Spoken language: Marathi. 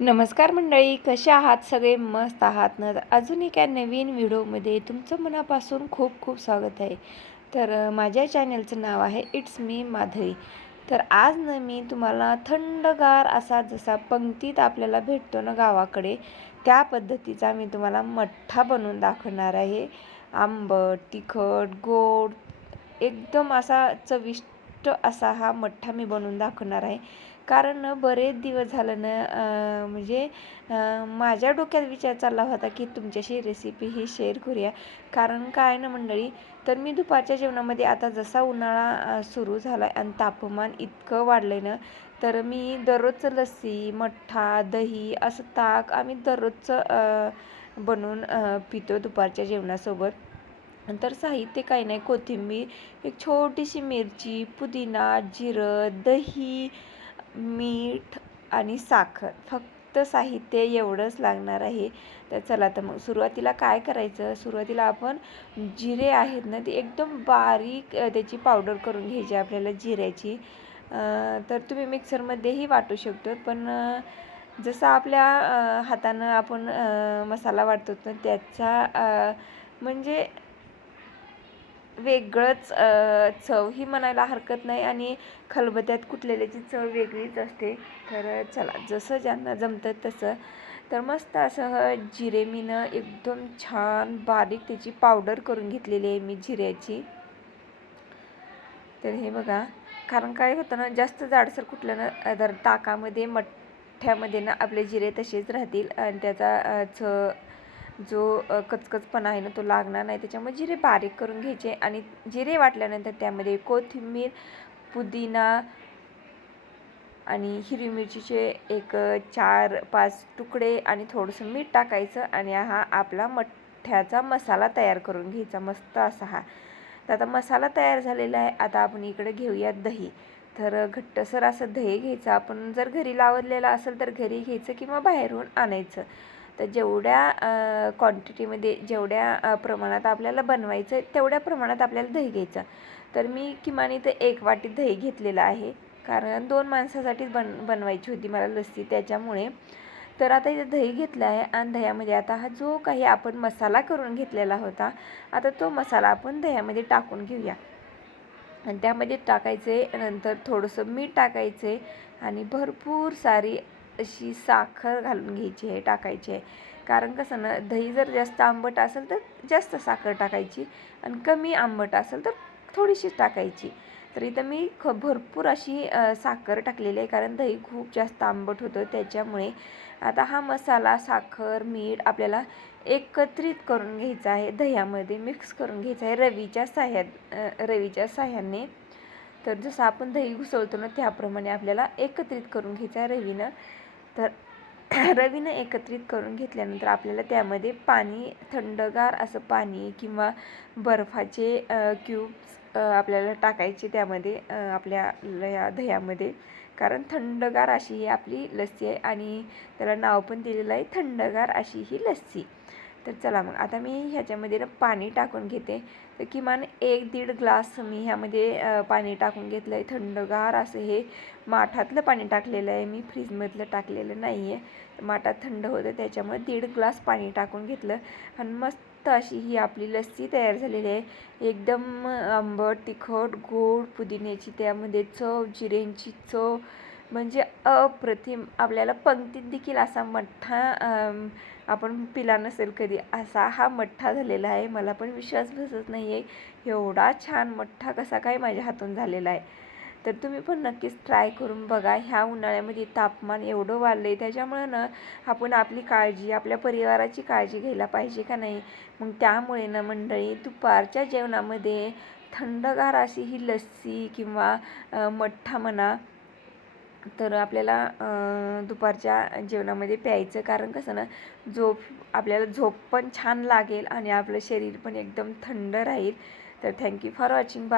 नमस्कार मंडळी, कसे आहात? सगळे मस्त आहात ना? अजून एका नवीन व्हिडिओमध्ये तुमचं मनापासून खूप खूप स्वागत आहे. तर माझ्या चॅनलचं नाव आहे इट्स मी माधवी. तर आज ना मी तुम्हाला थंडगार असा जसा पंक्तीत आपल्याला भेटतो ना गावाकडे, त्या पद्धतीचा मी तुम्हाला मठ्ठा बनवून दाखवणार आहे. आंबट, तिखट, गोड एकदम असा चविष्ट असा हा मठ्ठा मी बनवून दाखवणार आहे. कारण बरेच दिवस झालं ना म्हणजे माझ्या डोक्यात विचार चालला होता की तुमच्याशी रेसिपी ही शेअर करूया. कारण काय ना मंडळी, तर मी दुपारच्या जेवणामध्ये आता जसा उन्हाळा सुरू झाला आहे आणि तापमान इतकं वाढलं आहे ना, तर मी दररोजचं लस्सी, मठ्ठा, दही असं ताक आम्ही दररोजचं बनवून पितो दुपारच्या जेवणासोबत. तर साहित्य काही नाही, कोथिंबीर, एक छोटीशी मिरची, पुदिना, जिरं, दही, मीठ आणि साखर. फक्त साहित्य एवढंच लागणार आहे. तर चला, तर मग सुरुवातीला काय करायचं, सुरुवातीला आपण जिरे आहेत ना, ते एकदम बारीक त्याची पावडर करून घ्यायची आपल्याला जिऱ्याची. तर तुम्ही मिक्सरमध्येही वाटू शकतो, पण जसं आपल्या हातानं आपण मसाला वाटतो ना, त्याचा म्हणजे वेगळंच चव ही म्हणायला हरकत नाही आणि खलबत्त्यात कुटलेल्याची चव वेगळीच असते. तर चला, जसं ज्यांना जमतं तसं. तर मस्त असं जिरे मी ना एकदम छान बारीक त्याची पावडर करून घेतलेली आहे मी जिऱ्याची. तर हे बघा, कारण काय होतं ना, जास्त जाडसर कुटलं ना तर ताकामध्ये मठ्ठ्यामध्ये ना आपले जिरे तसेच राहतील आणि त्याचा जो कचकचपणा आहे ना तो लागणार नाही. त्याच्यामुळे जिरे बारीक करून घ्यायचे आणि जिरे वाटल्यानंतर त्यामध्ये कोथिंबीर, पुदिना आणि हिरवी मिरचीचे एक 4-5 तुकडे आणि थोडंसं मीठ टाकायचं आणि हा आपला मठ्ठ्याचा मसाला तयार करून घ्यायचा मस्त असा हा. तर आता मसाला तयार झालेला आहे. आता आपण इकडे घेऊयात दही. तर घट्टसर असं दही घ्यायचं. आपण जर घरी लावलेलं असेल तर घरी घ्यायचं किंवा बाहेरून आणायचं. तर जेवढ्या क्वांटिटीमध्ये, जेवढ्या प्रमाणात आपल्याला बनवायचं तेवढ्या प्रमाणात आपल्याला दही घ्यायचं. तर मी किमान इथे 1 वाटी दही घेतलेलं आहे, कारण 2 माणसासाठीच बनवायची होती मला लस्सी, त्याच्यामुळे. तर आता इथे दही घेतलं आहे आणि दह्यामध्ये आता हा जो काही आपण मसाला करून घेतलेला होता, आता तो मसाला आपण दह्यामध्ये टाकून घेऊया. आणि त्यामध्ये टाकायचे, नंतर थोडंसं मीठ टाकायचे आणि भरपूर सारी अशी साखर घालून घ्यायची आहे, टाकायची आहे. कारण कसं ना, दही जर जास्त आंबट असेल तर जास्त साखर टाकायची आणि कमी आंबट असेल तर थोडीशी टाकायची. तर इथं मी भरपूर अशी साखर टाकलेली आहे, कारण दही खूप जास्त आंबट होतं त्याच्यामुळे. आता हा मसाला, साखर, मीठ आपल्याला एकत्रित करून घ्यायचा आहे, दह्यामध्ये मिक्स करून घ्यायचं आहे रवीच्या साह्याने. तर जसं आपण दही घुसळतो ना त्याप्रमाणे आपल्याला एकत्रित करून घ्यायचं आहे रवीनं. तर रवीनं एकत्रित करून घेतल्यानंतर आपल्याला त्यामध्ये पाणी, थंडगार असं पाणी किंवा बर्फाचे क्यूब्स आपल्याला टाकायचे त्यामध्ये, आपल्या या दह्यामध्ये. कारण थंडगार अशी ही आपली लस्सी आहे आणि त्याला नाव पण दिलेलं आहे थंडगार अशी ही लस्सी. तर चला मग, आता मी ह्याच्यामध्ये ना पाणी टाकून घेते. तर किमान 1-1.5 ग्लास मी ह्यामध्ये पाणी टाकून घेतलं आहे. थंडगार असं हे माठातलं पाणी टाकलेलं आहे मी, फ्रीजमधलं टाकलेलं नाही आहे. माठात थंड होतं त्याच्यामुळे 1.5 ग्लास पाणी टाकून घेतलं आणि मस्त अशी ही आपली लस्सी तयार झालेली आहे. एकदम आंबट, तिखट, गोड, पुदिन्याची त्यामध्ये चव, जिऱ्यांची चव, म्हणजे अप्रतिम. आपल्याला पंक्तीत देखील असा मठ्ठा आपण पिला नसेल कधी, असा हा मठ्ठा झालेला आहे. मला पण विश्वास बसत नाही आहे, एवढा छान मठ्ठा कसा काय माझ्या हातून झालेला आहे. तर तुम्ही पण नक्कीच ट्राय करून बघा. ह्या उन्हाळ्यामध्ये तापमान एवढं वाढलं आहे, त्याच्यामुळे ना आपण आपली काळजी, आपल्या परिवाराची काळजी घ्यायला पाहिजे का नाही. मग त्यामुळे ना मंडळी, दुपारच्या जेवणामध्ये थंडगार अशी ही लस्सी किंवा मठ्ठा म्हणा, तर आपल्याला दुपारच्या जेवणामध्ये प्यायचं. कारण कसं ना, आपल्याला झोप पण छान लागेल आणि आपलं शरीर पण एकदम थंड राहील. तर थँक्यू फॉर वॉचिंग.